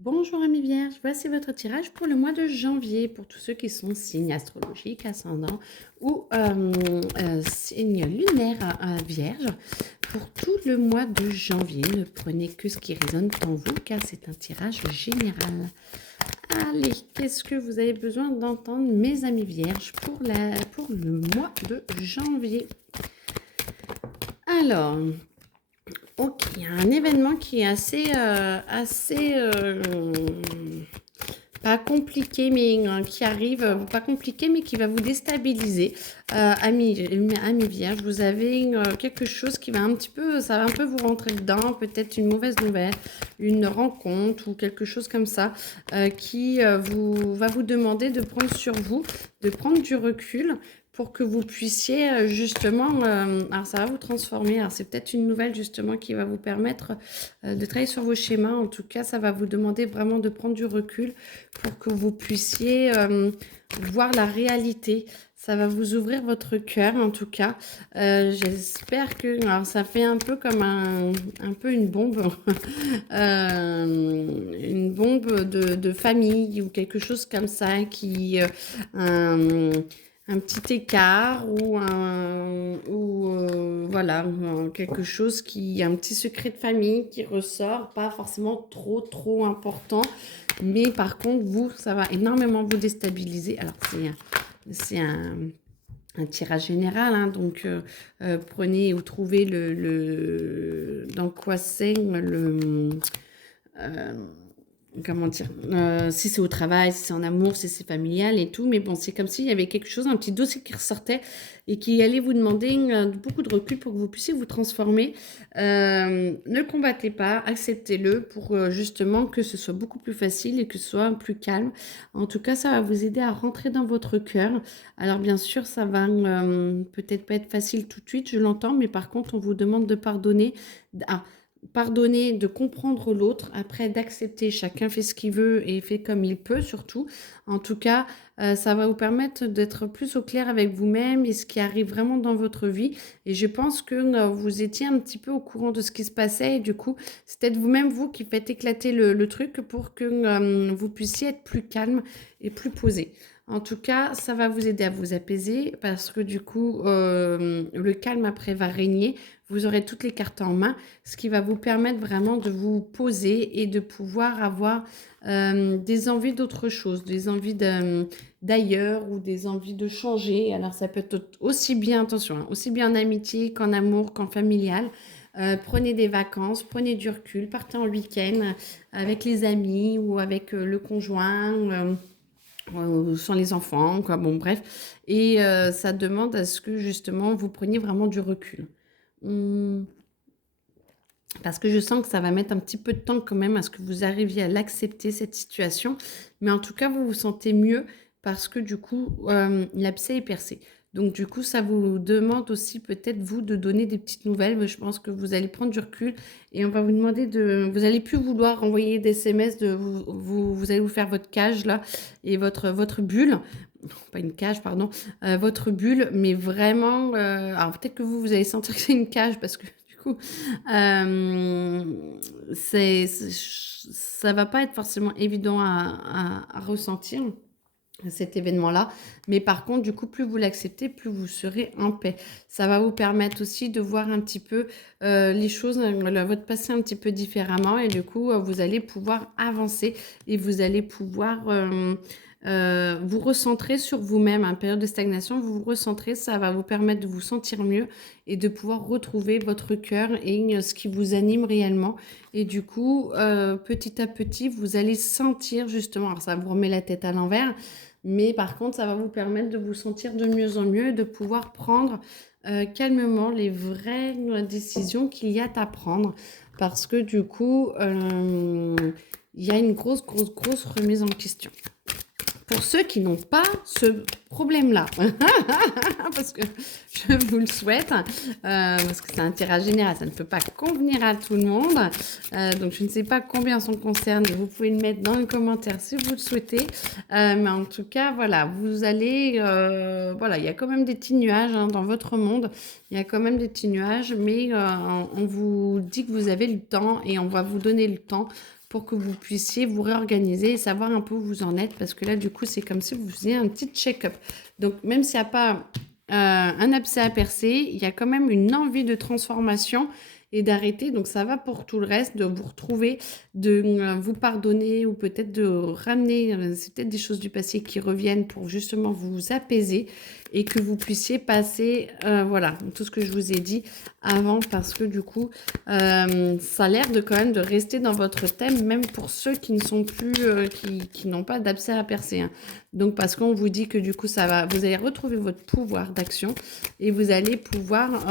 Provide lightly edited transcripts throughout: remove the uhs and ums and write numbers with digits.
Bonjour amis vierges, voici votre tirage pour le mois de janvier pour tous ceux qui sont signes astrologiques, ascendant ou signe lunaire vierge pour tout le mois de janvier. Ne prenez que ce qui résonne en vous car c'est un tirage général. Allez, qu'est-ce que vous avez besoin d'entendre mes amis vierges pour le mois de janvier? Alors, ok, il y a un événement qui est pas compliqué, mais qui arrive, pas compliqué, mais qui va vous déstabiliser. Amis vierges, vous avez quelque chose qui va ça va un peu vous rentrer dedans, peut-être une mauvaise nouvelle, une rencontre ou quelque chose comme ça, qui va vous demander de prendre sur vous, de prendre du recul pour que vous puissiez justement, alors ça va vous transformer, alors c'est peut-être une nouvelle justement qui va vous permettre de travailler sur vos schémas. En tout cas, ça va vous demander vraiment de prendre du recul pour que vous puissiez voir la réalité. Ça va vous ouvrir votre cœur en tout cas. J'espère que, alors ça fait un peu comme un peu une bombe, une bombe de famille ou quelque chose comme ça un petit écart ou voilà, quelque chose un petit secret de famille qui ressort, pas forcément trop important, mais par contre, ça va énormément vous déstabiliser. Alors, c'est un tirage général, hein, donc prenez ou trouvez dans quoi c'est euh, comment dire, si c'est au travail, si c'est en amour, si c'est familial et tout, mais bon, c'est comme s'il y avait quelque chose, un petit dossier qui ressortait et qui allait vous demander beaucoup de recul pour que vous puissiez vous transformer. Ne le combattez pas, acceptez-le pour justement que ce soit beaucoup plus facile et que ce soit plus calme. En tout cas, ça va vous aider à rentrer dans votre cœur. Alors bien sûr, ça va peut-être pas être facile tout de suite, je l'entends, mais par contre, on vous demande de pardonner. Pardonner, de comprendre l'autre, après d'accepter, chacun fait ce qu'il veut et fait comme il peut surtout. En tout cas, ça va vous permettre d'être plus au clair avec vous-même et ce qui arrive vraiment dans votre vie. Et je pense que vous étiez un petit peu au courant de ce qui se passait et du coup, c'est peut-être vous-même, vous, qui faites éclater le truc pour que vous puissiez être plus calme et plus posé. En tout cas, ça va vous aider à vous apaiser parce que du coup, le calme après va régner. Vous aurez toutes les cartes en main, ce qui va vous permettre vraiment de vous poser et de pouvoir avoir des envies d'autre chose, des envies d'ailleurs ou des envies de changer. Alors ça peut être aussi bien, attention, hein, aussi bien en amitié qu'en amour, qu'en familial. Prenez des vacances, prenez du recul, partez en week-end avec les amis ou avec le conjoint. Sans les enfants, quoi. Bon, bref. Et ça demande à ce que justement vous preniez vraiment du recul. Hum, Parce que je sens que ça va mettre un petit peu de temps quand même à ce que vous arriviez à l'accepter, cette situation. Mais en tout cas, vous vous sentez mieux parce que du coup, l'abcès est percé. Donc du coup, ça vous demande aussi peut-être vous de donner des petites nouvelles. Mais je pense que vous allez prendre du recul et on va vous demander vous allez plus vouloir envoyer des SMS vous allez vous faire votre cage là et votre bulle. Pas une cage, pardon, votre bulle, mais vraiment, alors peut-être que vous allez sentir que c'est une cage parce que du coup, euh, ça va pas être forcément évident à ressentir cet événement-là. Mais par contre, du coup, plus vous l'acceptez, plus vous serez en paix. Ça va vous permettre aussi de voir un petit peu les choses, votre passé un petit peu différemment. Et du coup, vous allez pouvoir avancer et vous allez pouvoir vous recentrer sur vous-même. En période de stagnation, vous vous recentrez, ça va vous permettre de vous sentir mieux et de pouvoir retrouver votre cœur et ce qui vous anime réellement. Et du coup, petit à petit, vous allez sentir justement, alors ça vous remet la tête à l'envers, mais par contre, ça va vous permettre de vous sentir de mieux en mieux et de pouvoir prendre calmement les vraies décisions qu'il y a à prendre. Parce que du coup, il y a une grosse remise en question. Pour ceux qui n'ont pas ce problème-là, parce que je vous le souhaite, parce que c'est un tirage général, ça ne peut pas convenir à tout le monde. Donc je ne sais pas combien sont concernés, vous pouvez le mettre dans les commentaires si vous le souhaitez. Mais en tout cas, voilà, vous allez, voilà, il y a quand même des petits nuages hein, dans votre monde. Il y a quand même des petits nuages, mais on vous dit que vous avez le temps et on va vous donner le temps pour que vous puissiez vous réorganiser et savoir un peu où vous en êtes. Parce que là, du coup, c'est comme si vous faisiez un petit check-up. Donc, même s'il n'y a pas un abcès à percer, il y a quand même une envie de transformation et d'arrêter. Donc, ça va pour tout le reste, de vous retrouver, de vous pardonner ou peut-être de ramener, c'est peut-être des choses du passé qui reviennent pour justement vous apaiser et que vous puissiez passer, voilà, tout ce que je vous ai dit avant parce que du coup, ça a l'air de quand même de rester dans votre thème, même pour ceux qui ne sont plus, qui n'ont pas d'abcès à percer, hein. Donc, parce qu'on vous dit que du coup, ça va, vous allez retrouver votre pouvoir d'action et vous allez pouvoir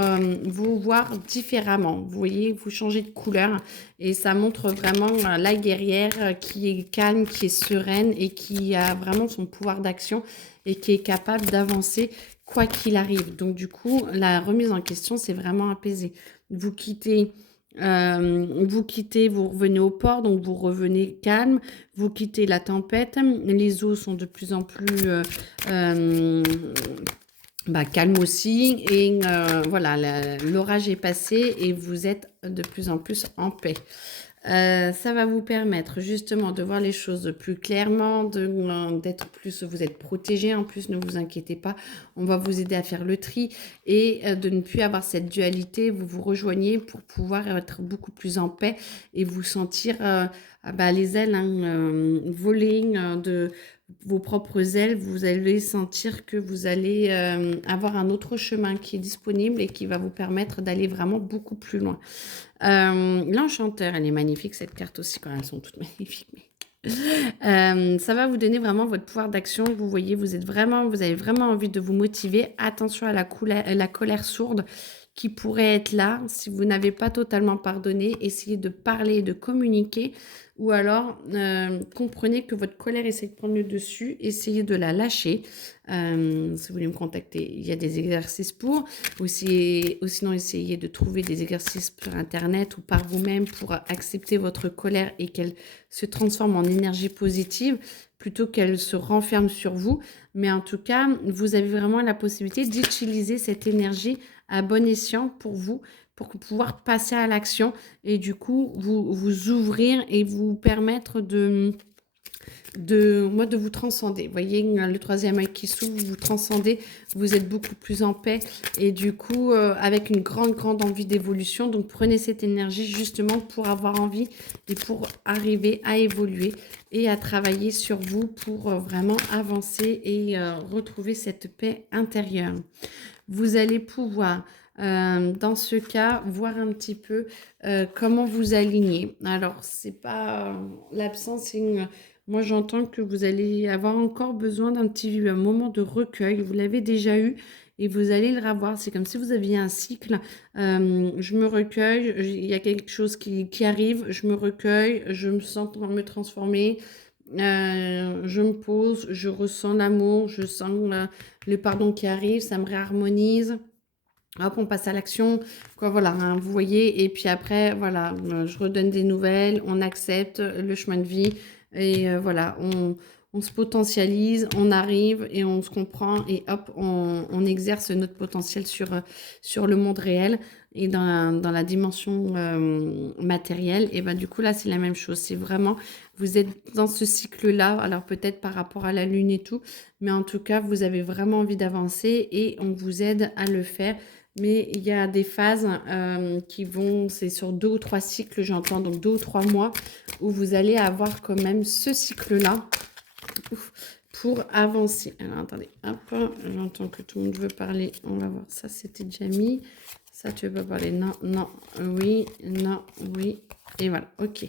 vous voir différemment. Vous voyez, vous changez de couleur et ça montre vraiment la guerrière qui est calme, qui est sereine et qui a vraiment son pouvoir d'action et qui est capable d'avancer quoi qu'il arrive. Donc, du coup, la remise en question, c'est vraiment apaisé. Vous quittez, vous revenez au port, donc vous revenez calme, vous quittez la tempête, les eaux sont de plus en plus calmes aussi, et voilà, l'orage est passé et vous êtes de plus en plus en paix. Ça va vous permettre justement de voir les choses plus clairement, d'être plus, vous êtes protégé en plus, ne vous inquiétez pas, on va vous aider à faire le tri et de ne plus avoir cette dualité, vous vous rejoignez pour pouvoir être beaucoup plus en paix et vous sentir les ailes voler de vos propres ailes, vous allez sentir que vous allez avoir un autre chemin qui est disponible et qui va vous permettre d'aller vraiment beaucoup plus loin. L'enchanteur, elle est magnifique, cette carte aussi, quand elles sont toutes magnifiques. Ça va vous donner vraiment votre pouvoir d'action. Vous voyez, vous avez vraiment envie de vous motiver. Attention à la colère sourde qui pourrait être là. Si vous n'avez pas totalement pardonné, essayez de parler, de communiquer. Ou alors, comprenez que votre colère essaie de prendre le dessus. Essayez de la lâcher. Si vous voulez me contacter, il y a des exercices pour. Ou sinon, essayez de trouver des exercices sur Internet ou par vous-même pour accepter votre colère et qu'elle se transforme en énergie positive plutôt qu'elle se renferme sur vous. Mais en tout cas, vous avez vraiment la possibilité d'utiliser cette énergie à bon escient pour vous, pour pouvoir passer à l'action et du coup, vous ouvrir et vous permettre de vous transcender. Vous voyez, le troisième œil qui s'ouvre, vous transcendez, vous êtes beaucoup plus en paix et du coup, avec une grande envie d'évolution. Donc, prenez cette énergie justement pour avoir envie et pour arriver à évoluer et à travailler sur vous pour vraiment avancer et retrouver cette paix intérieure. Vous allez pouvoir, dans ce cas, voir un petit peu comment vous aligner. Alors, c'est pas l'absence, moi j'entends que vous allez avoir encore besoin d'un petit moment de recueil. Vous l'avez déjà eu et vous allez le revoir. C'est comme si vous aviez un cycle. Je me recueille, il y a quelque chose qui arrive, je me recueille, je me sens en train de me transformer. Je me pose, je ressens l'amour, je sens le pardon qui arrive, ça me réharmonise. Hop, on passe à l'action, quoi, voilà, hein, vous voyez. Et puis après, voilà, je redonne des nouvelles, on accepte le chemin de vie et voilà, on se potentialise, on arrive et on se comprend et hop, on exerce notre potentiel sur le monde réel et dans la dimension matérielle. Et ben du coup, là, c'est la même chose. C'est vraiment, vous êtes dans ce cycle-là, alors peut-être par rapport à la lune et tout, mais en tout cas, vous avez vraiment envie d'avancer et on vous aide à le faire. Mais il y a des phases qui vont, c'est sur 2 ou 3 cycles, j'entends, donc 2 ou 3 mois, où vous allez avoir quand même ce cycle-là pour avancer. Alors, attendez, hop, j'entends que tout le monde veut parler. On va voir, ça, c'était déjà mis. Ça, tu veux pas parler. Non, non, oui, non, oui. Et voilà, ok.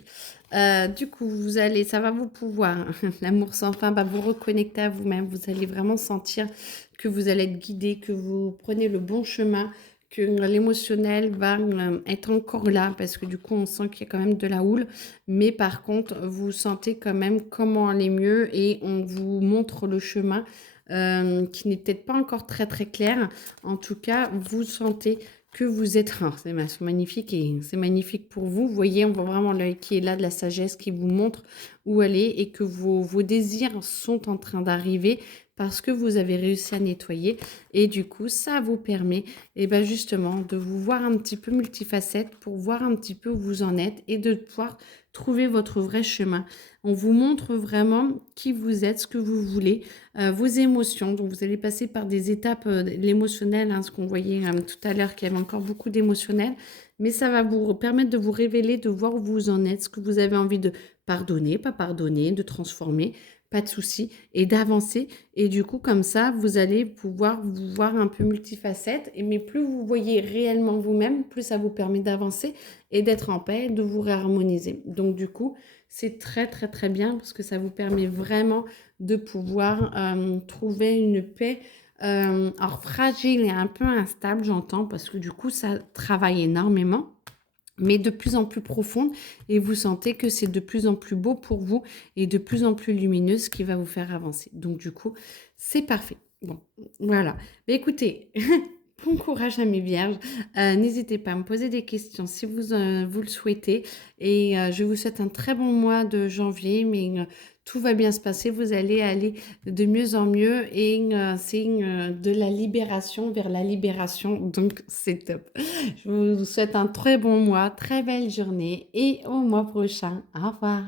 Du coup, ça va vous pouvoir, l'amour sans fin, va vous reconnecter à vous-même. Vous allez vraiment sentir que vous allez être guidé, que vous prenez le bon chemin, que l'émotionnel va être encore là, parce que du coup, on sent qu'il y a quand même de la houle. Mais par contre, vous sentez quand même comment aller mieux et on vous montre le chemin qui n'est peut-être pas encore très très clair. En tout cas, vous sentez que vous êtes... Oh, c'est magnifique et c'est magnifique pour vous. Vous voyez, on voit vraiment l'œil qui est là de la sagesse qui vous montre où aller et que vos désirs sont en train d'arriver parce que vous avez réussi à nettoyer et du coup, ça vous permet et ben justement de vous voir un petit peu multifacette pour voir un petit peu où vous en êtes et de pouvoir trouver votre vrai chemin. On vous montre vraiment qui vous êtes, ce que vous voulez, vos émotions. Donc, vous allez passer par des étapes, l'émotionnel, hein, ce qu'on voyait tout à l'heure, qu'il y avait encore beaucoup d'émotionnel. Mais ça va vous permettre de vous révéler, de voir où vous en êtes, ce que vous avez envie de pardonner, pas pardonner, de transformer, pas de souci, et d'avancer. Et du coup, comme ça, vous allez pouvoir vous voir un peu multifacette. Mais plus vous voyez réellement vous-même, plus ça vous permet d'avancer et d'être en paix, de vous réharmoniser. Donc, du coup, c'est très, très, très bien parce que ça vous permet vraiment de pouvoir trouver une paix. Alors, fragile et un peu instable, j'entends, parce que du coup, ça travaille énormément mais de plus en plus profonde et vous sentez que c'est de plus en plus beau pour vous et de plus en plus lumineux, ce qui va vous faire avancer. Donc du coup, c'est parfait. Bon, voilà. Mais écoutez, bon courage à mes vierges. N'hésitez pas à me poser des questions si vous le souhaitez. Et je vous souhaite un très bon mois de janvier, mais tout va bien se passer. Vous allez aller de mieux en mieux et c'est de la libération vers la libération. Donc c'est top. Je vous souhaite un très bon mois, très belle journée et au mois prochain. Au revoir.